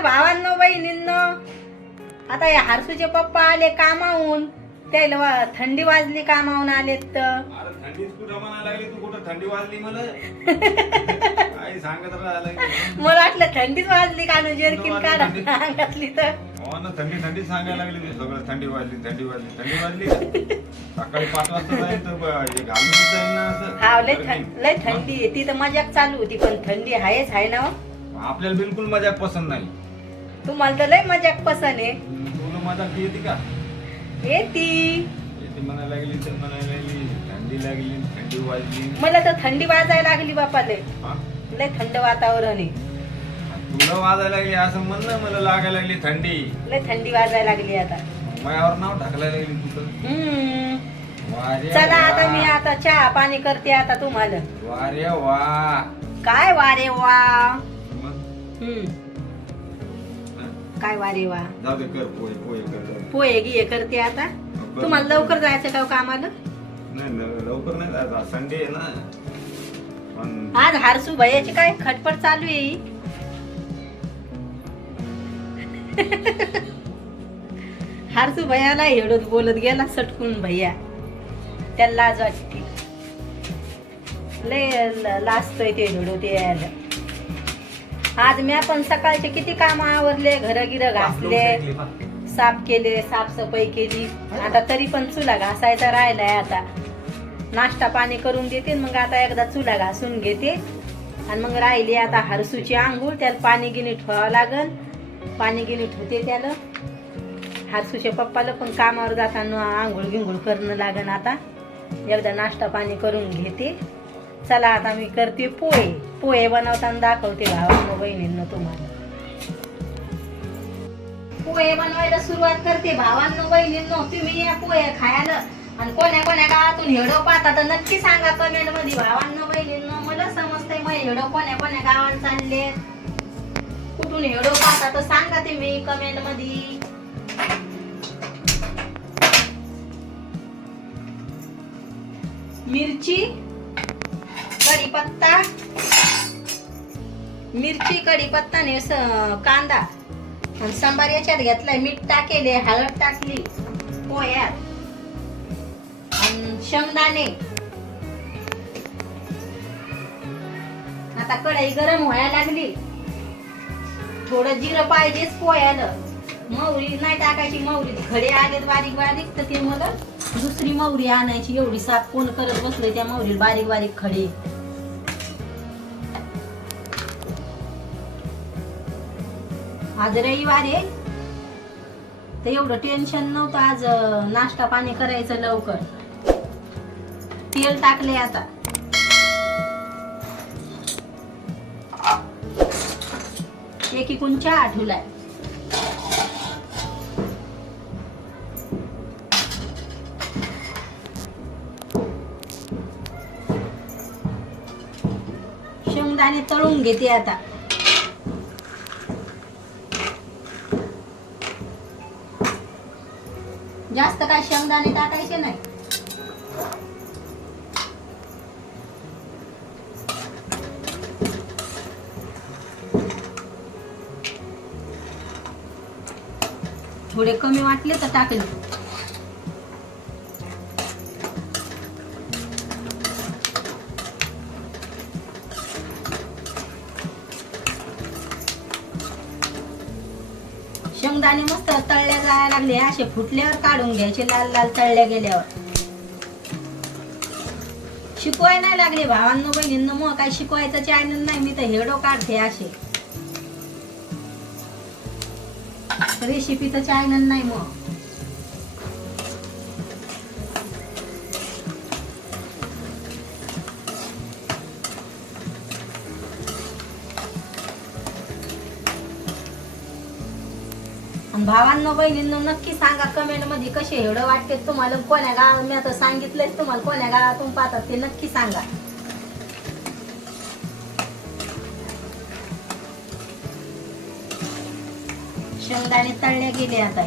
नमस्कार भावांनो बहिणींनो आता या हारसूचे पप्पा आले कामाहून. त्याला थंडी वाजली कामाहून आलेत तर. अरे थंडीच कुठं म्हणा लागली? तू कुठं थंडी वाजली मला? वाटलं थंडीच वाजली का जर्किन काढा थंडी. अंगातली तर. हो थंडी थंडी सांगायला लागली तू सगळं. थंडी वाजली थंडी वाजली थंडी वाजली? सकाळी पाच वाजता जाईल तर ब- घालून जाईल ना असं. हा लय तर थंड की- लय थंडी आहे. ती तर मजाक चालू होती पण थंडी आहेच आहे ना हो. आपल्याला बिलकुल मजा पसंत नाही. तुम्हाला तर लय मजाक पसंत आहे तुला मजा येते का? येती. येते म्हणायला लागली तर म्हणायला लागली थंडी लागली थंडी वाजली. मला तर थंडी वाजायला लागली बापा लय. हा? लय थंड वातावरण आहे. तुला वाजायला लागली असं म्हणणं मला लागायला लागली थंडी. लय थंडी वाजायला लागली आता. मायावर नाव टाकलायला लागली तुझं. हम्म. वारे चला. आता मी आता चहा पाणी करते आता तुम्हाला. वारे वा. काय वारे वा? मग? हम्म. काय वारे वा? जाऊ दे कर पोहे पोहे कर. जाऊ दे. पोहे गिये करते आता. तुम्हाला लवकर जायचं का हो कामाला? नाही ल- लवकर नाही जायचं. आज संडे आहे ना. पण आज हारसू भैयाची काय खटपट चालू आहे हारसू भैयाला हेडत बोलत गेला सटकून भैया. त्याला लाज वाटते. लय ल- लाजतोय ते हेडो ते यायला. आज मी पण सकाळचे किती काम आवरले घर गिर घासले साफ केले साफसफाई केली. आता तरी पण चुला घासायचा राहिलाय आता. नाश्ता पाणी करून देते मग आता एकदा चुला घासून घेते. आणि मग राहिली आता हरसूची आंघोळ त्याला पाणी गिनी ठेवावं लागल पाणी गिनी ठेवते त्याला. हरसूच्या पप्पाला पण कामावर जाताना आंघोळ गिंघोळ करणं लागन आता. एकदा नाश्ता पाणी करून घेते. चला आता मी करते पोहे. पोहे बनवताना दाखवते भावांनो बहिणींना तुम्हाला. पोहे बनवायला सुरुवात करते भावांनो बहिणींनो तुम्ही या पोहे खायला. आणि कोण्या कोण्या गावातून हेडो पाहता तर नक्की सांगा कमेंटमध्ये भावांनो बहिणींनो मला समजतंय मग हेडो कोण्या कोण्या गावात चालले. कुठून हेडो पाहता तर सांगा तुम्ही कमेंटमध्ये मिरची कढीपत्ता मिरची कढीपत्ता ने कांदा आणि सांबार याच्यात घेतलाय. मीठ टाकेले हळद टाकली पोह्यात आणि शेंगदाणे. आता कढई गरम व्हायला लागली. थोडं जिरं पाहिजेच पोह्याला. मौरी नाही टाकायची मौरी खडे आलेत बारीक बारीक तर ते मला दुसरी मौरी आणायची. एवढी साफ कोण करत बसले त्या मौरी बारीक बारीक खडे. आज रविवार आहे. तर एवढं टेन्शन नव्हतं. आज नाश्ता पाणी करायचं लवकर. तेल टाकले आता. एकीकून चहा ठेवलाय. शेंगदाणे तळून घेते आता. जास्त काय शेंगदाणे टाकायचे नाही. थोडे कमी वाटले तर टाकले. शेंगदाणे मस्त तळल्या जायला लागले. असे फुटल्यावर काढून घ्यायचे लाल लाल तळल्या गेल्यावर. शिकवाय नाही लागले भावांनो बहिणींनो मग काय शिकवायचं चॅनल नाही मी तर हेडो काढते असे. रेसिपीचं चॅनल नाही मग. भावांनो बहिणींनो नक्की सांगा कमेंटमध्ये कसे एवढं वाटते तुम्हाला. कोण्या गावात मी आता सांगितलंय तुम्हाला कोण्या गावातून पाहतात ते नक्की सांगा. शेंगदाणे तळल्या गेले आता.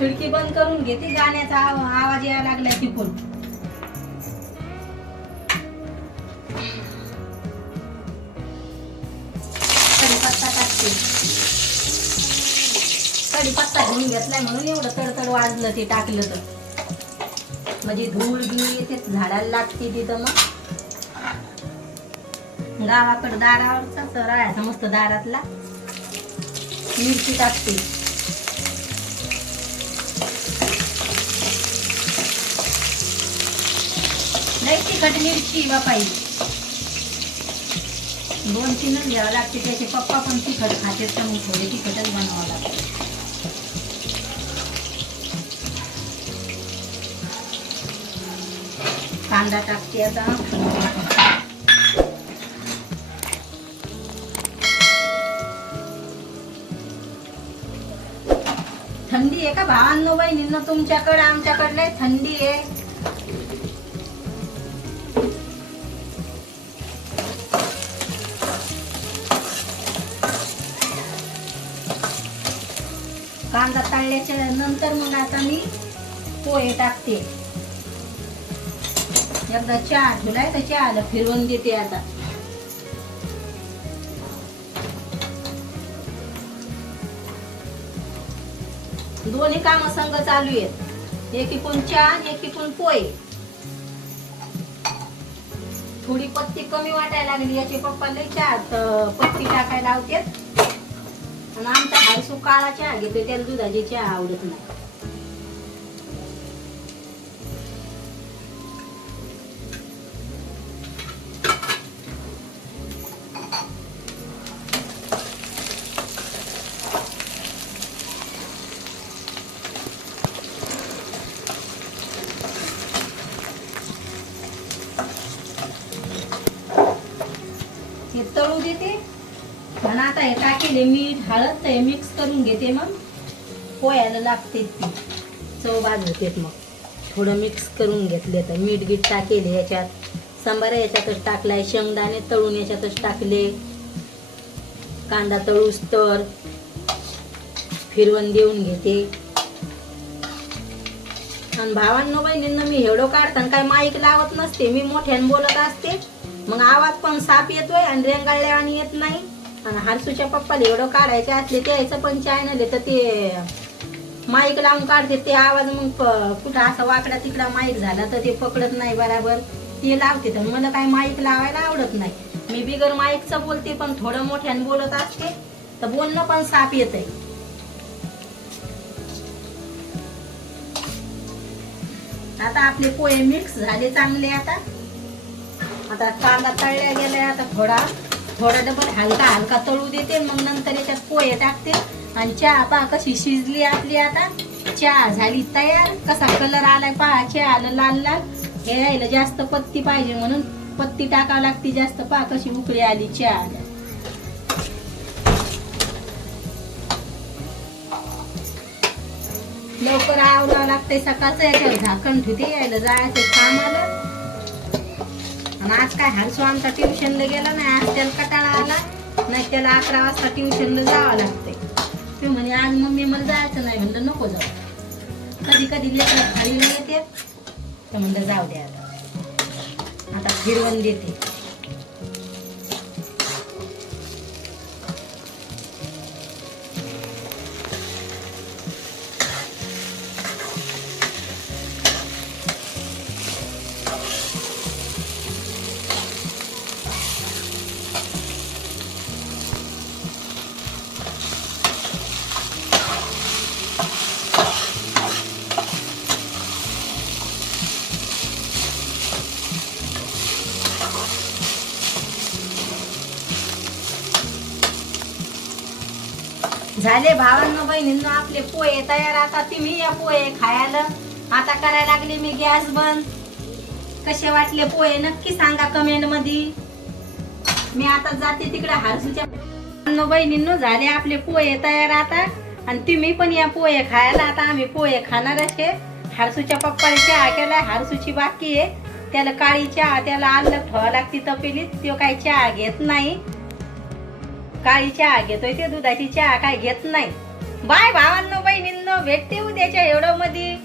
खिडकी बंद करून घेते गाण्याचा आवाज यायला लागला तिकून कढीपत्ता टाकते. कढीपत्ता घेऊन घेतलाय म्हणून एवढं तडतड वाजलं ते टाकलं तर. म्हणजे धूळ बी येते झाडाला लागते तिथं मग. गावाकडं दारावरचा तर राहायचा मस्त दारातला. मिरची टाकते. लई तिखट मिरची बापाई दोन तीनच घ्यावं लागते त्याचे पप्पा पण तिखट खाते तर मग थोडे तिखटच बनवावं लागते. कांदा टाकते आता. थंडी आहे का? भावांनो बहिणींना तुमच्याकडे आमच्याकडे थंडी आहे. कांदा नंतर मग आता मी पोहे टाकते. एकदा चहा ठेवलाय तर चहाला फिरवून देते आता. दोन्ही काम संघ चालू आहेत. एकीकून चहा आणि एकीकून पोहे. थोडी पत्ती कमी वाटायला लागली याचे पप्पा लय चहा पत्ती टाकायला लावतात. आणि आमचा हारसू काळा चहा घेतो त्याला दुधाची चहा आवडत नाही. टाकेले मीठ हळद ते मिक्स करून घेते मग. पोह्याला लागते ती. चव भाजते मग. थोडं मिक्स करून घेतले तर मीठ गीठ टाकेले याच्यात. सांबार याच्यातच टाकलाय शेंगदाणे तळून याच्यातच टाकले. कांदा तळूस तर फिरवण देऊन घेते. आणि भावांनो बहिणींना मी हेवढं काढताना काय माईक लावत नसते. मी मोठ्याने बोलत असते. मग आवाज पण साप येतोय आणि रेंगाळल्या आणि येत नाही. आणि हारसूच्या पप्पाला एवढं काढायचे असले त्याचं पण चॅनल आहे तर ते माईक लावून काढते ते आवाज मग कुठं असा वाकडा तिकडा माईक झाला तर ते पकडत नाही बराबर. ते लावते तर मला काय माईक लावायला आवडत नाही. मी बिगर माईकचं बोलते पण थोडं मोठ्याने बोलत असते तर बोलणं पण साप येतंय. आता आपले पोहे मिक्स झाले चांगले आता. आता कांदा तळल्या गेलाय आता थोडा. थोडा डबल हलका हलका तळू देते मग नंतर याच्यात पोहे टाकते. आणि चहा पहा कशी शिजली आपली आता. चहा झाली तयार. कसा कलर आलाय पहा चहा आलं लाल लाल. हे राहिलं जास्त पत्ती पाहिजे म्हणून पत्ती टाकावं लागते जास्त. पहा कशी उकळी आली चहा. आल्या लवकर आवडावं लागतंय सकाळचं याच्यावर झाकण ठेवते यायला जायचं काम आलं आज काय हरसो आमचा ट्युशनला गेला नाही आज त्याला कटाळा आला नाही त्याला अकरा वाजता ट्युशनला जावं लागतंय. ते म्हणे आज मम्मी मला जायचं नाही. म्हणलं नको जाऊ. कधी कधी लेकर खाली येते. तर म्हणलं जाऊ द्या आता. फिरवण देते. झाले भावांनो बहिणींनो आपले पोहे तयार. आता तुम्ही या पोहे खायला. आता करायला लागले मी गॅस बंद. कसे वाटले पोहे? नक्की सांगा कमेंटमध्ये. मी आता जाते तिकडे हारसूच्या. बहिणींनो झाले आपले पोहे तयार आता. आणि तुम्ही पण या पोहे खायला. आता आम्ही पोहे खाणारच असे हारसूच्या पप्पाला चहा केलाय. हारसूची बाकी आहे. त्याला काळी चहा त्याला अलग ठेवा लागते तपेलीत. तो काही चहा घेत नाही. काही चहा घेतोय ते दुधाची चहा काय घेत नाही. बाय भावांनो बहिणींनो भेटते उद्याच्या एवढं मध्ये